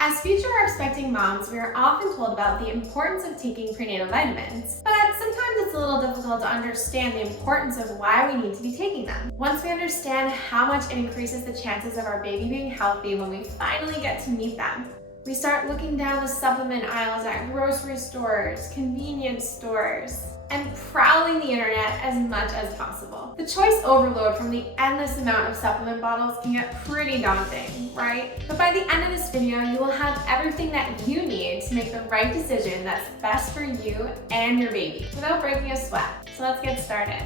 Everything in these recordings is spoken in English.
As future or expecting moms, we are often told about the importance of taking prenatal vitamins, but sometimes it's a little difficult to understand the importance of why we need to be taking them. Once we understand how much it increases the chances of our baby being healthy when we finally get to meet them, we start looking down the supplement aisles at grocery stores, convenience stores, and prowling the internet as much as possible. The choice overload from the endless amount of supplement bottles can get pretty daunting, right? But by the end of this video, you will have everything that you need to make the right decision that's best for you and your baby without breaking a sweat. So let's get started.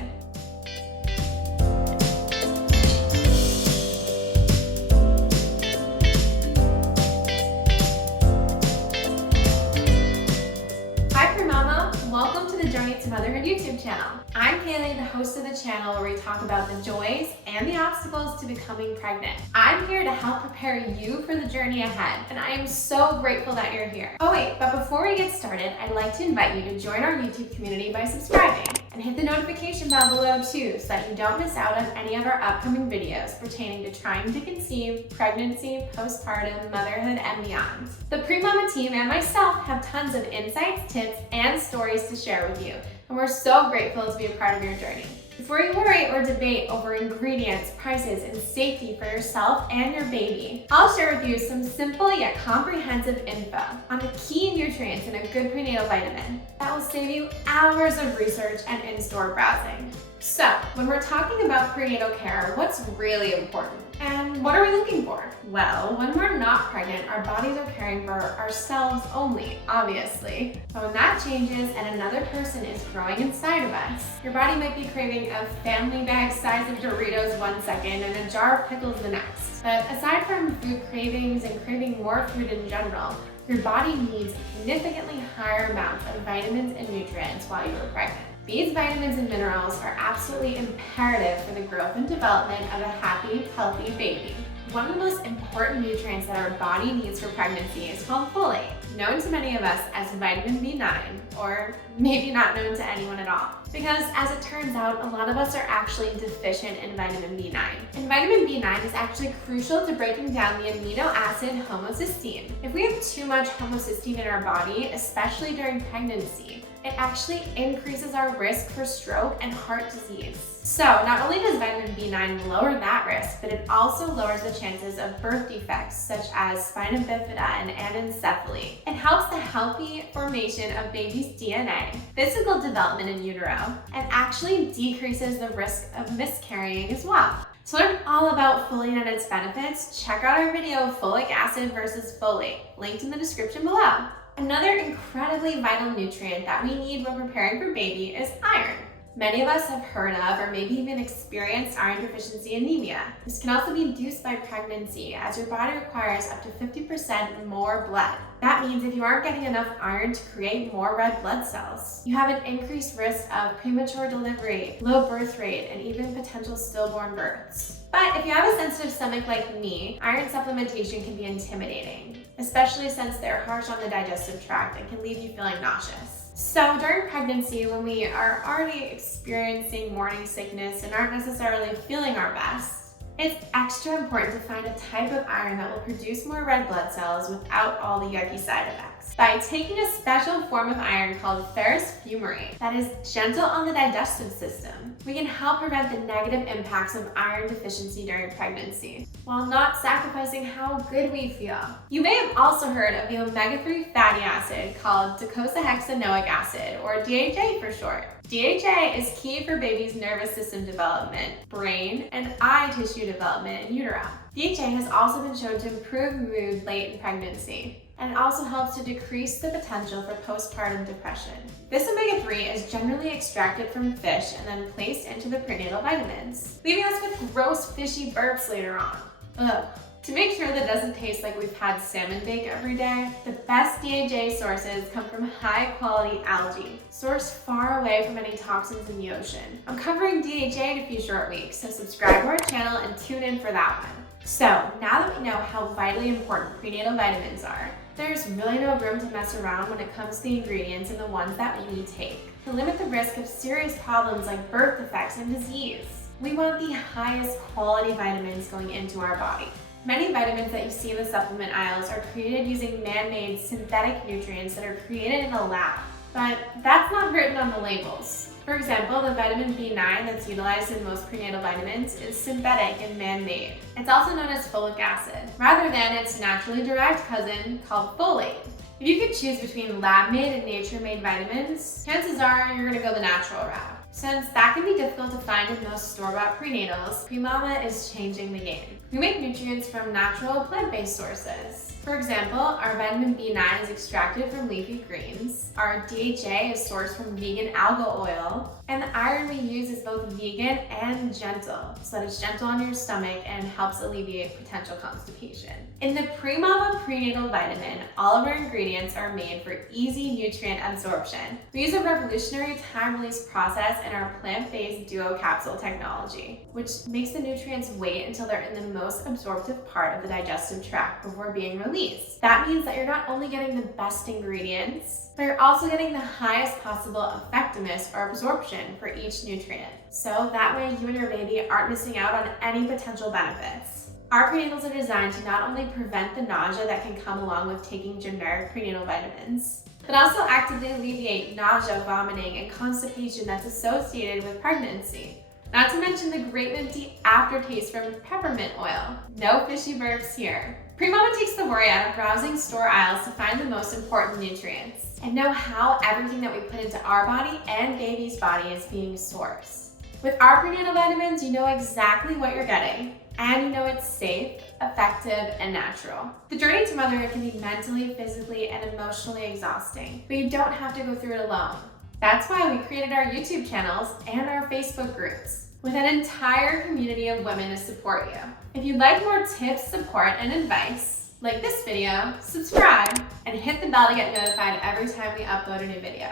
Welcome to the Journey to Motherhood YouTube channel. I'm Kaleigh, the host of the channel where we talk about the joys and the obstacles to becoming pregnant. I'm here to help prepare you for the journey ahead, and I am so grateful that you're here. Oh wait, but before we get started, I'd like to invite you to join our YouTube community by subscribing and hit the notification bell below too so that you don't miss out on any of our upcoming videos pertaining to trying to conceive, pregnancy, postpartum, motherhood, and beyond. The Premama team and myself have tons of insights, tips, and stories to share with you, and we're so grateful to be a part of your journey. Before you worry or debate over ingredients, prices, and safety for yourself and your baby, I'll share with you some simple yet comprehensive info on the key nutrients in a good prenatal vitamin that will save you hours of research and in-store browsing. So, when we're talking about prenatal care, what's really important? And what are we looking for? Well, when we're not pregnant, our bodies are caring for ourselves only, obviously. But when that changes and another person is growing inside of us, your body might be craving a family bag size of Doritos one second and a jar of pickles the next. But aside from food cravings and craving more food in general, your body needs significantly higher amounts of vitamins and nutrients while you are pregnant. These vitamins and minerals are absolutely imperative for the growth and development of a happy, healthy baby. One of the most important nutrients that our body needs for pregnancy is called folate, known to many of us as vitamin B9, or maybe not known to anyone at all. Because as it turns out, a lot of us are actually deficient in vitamin B9. And vitamin B9 is actually crucial to breaking down the amino acid homocysteine. If we have too much homocysteine in our body, especially during pregnancy, it actually increases our risk for stroke and heart disease. So not only does vitamin B9 lower that risk, but it also lowers the chances of birth defects such as spina bifida and anencephaly. It helps the healthy formation of baby's DNA, physical development in utero, and actually decreases the risk of miscarrying as well. To learn all about folate and its benefits, check out our video Folic acid versus folate, linked in the description below. Another incredibly vital nutrient that we need when preparing for baby is iron. Many of us have heard of or maybe even experienced iron deficiency anemia. This can also be induced by pregnancy, as your body requires up to 50% more blood. That means if you aren't getting enough iron to create more red blood cells, you have an increased risk of premature delivery, low birth rate, and even potential stillborn births. But if you have a sensitive stomach like me, iron supplementation can be intimidating, especially since they're harsh on the digestive tract and can leave you feeling nauseous. So during pregnancy, when we are already experiencing morning sickness and aren't necessarily feeling our best, it's extra important to find a type of iron that will produce more red blood cells without all the yucky side effects. By taking a special form of iron called Ferrous Fumarate that is gentle on the digestive system, we can help prevent the negative impacts of iron deficiency during pregnancy, while not sacrificing how good we feel. You may have also heard of the omega-3 fatty acid called docosahexaenoic acid, or DHA for short. DHA is key for baby's nervous system development, brain, and eye tissue development in utero. DHA has also been shown to improve mood late in pregnancy, and it also helps to decrease the potential for postpartum depression. This omega-3 is generally extracted from fish and then placed into the prenatal vitamins, leaving us with gross fishy burps later on. Ugh. To make sure that it doesn't taste like we've had salmon bake every day, the best DHA sources come from high-quality algae, sourced far away from any toxins in the ocean. I'm covering DHA in a few short weeks, so subscribe to our channel and tune in for that one. So, now that we know how vitally important prenatal vitamins are, there's really no room to mess around when it comes to the ingredients and the ones that we need to take to limit the risk of serious problems like birth defects and disease. We want the highest quality vitamins going into our body. Many vitamins that you see in the supplement aisles are created using man-made synthetic nutrients that are created in a lab, but that's not written on the labels. For example, the vitamin B9 that's utilized in most prenatal vitamins is synthetic and man-made. It's also known as folic acid, rather than its naturally derived cousin called folate. If you could choose between lab-made and nature-made vitamins, chances are you're going to go the natural route. Since that can be difficult to find in most store-bought prenatals, Premama is changing the game. We make nutrients from natural plant-based sources. For example, our vitamin B9 is extracted from leafy greens, our DHA is sourced from vegan algal oil, and the iron we use is both vegan and gentle, so that it's gentle on your stomach and helps alleviate potential constipation. In the Premama Prenatal vitamin, all of our ingredients are made for easy nutrient absorption. We use a revolutionary time-release process in our plant-based duo capsule technology, which makes the nutrients wait until they're in the most absorptive part of the digestive tract before being released. That means that you're not only getting the best ingredients, but you're also getting the highest possible effectiveness or absorption for each nutrient. So that way you and your baby aren't missing out on any potential benefits. Our prenatals are designed to not only prevent the nausea that can come along with taking generic prenatal vitamins, but also actively alleviate nausea, vomiting, and constipation that's associated with pregnancy. Not to mention the great minty aftertaste from peppermint oil. No fishy burps here. Premama takes the worry out of browsing store aisles to find the most important nutrients and know how everything that we put into our body and baby's body is being sourced. With our prenatal vitamins, you know exactly what you're getting, and you know it's safe, effective, and natural. The journey to motherhood can be mentally, physically, and emotionally exhausting, but you don't have to go through it alone. That's why we created our YouTube channels and our Facebook groups, with an entire community of women to support you. If you'd like more tips, support, and advice, like this video, subscribe, and hit the bell to get notified every time we upload a new video.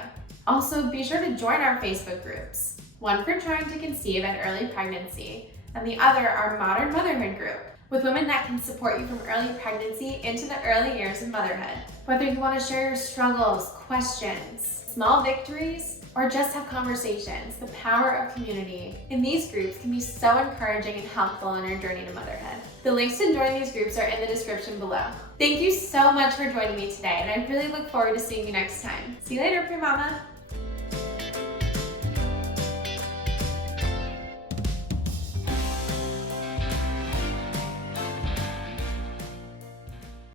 Also, be sure to join our Facebook groups, one for trying to conceive and early pregnancy, and the other our Modern Motherhood group, with women that can support you from early pregnancy into the early years of motherhood. Whether you want to share your struggles, questions, small victories, or just have conversations, the power of community in these groups can be so encouraging and helpful in your journey to motherhood. The links to join these groups are in the description below. Thank you so much for joining me today, and I really look forward to seeing you next time. See you later, Premama!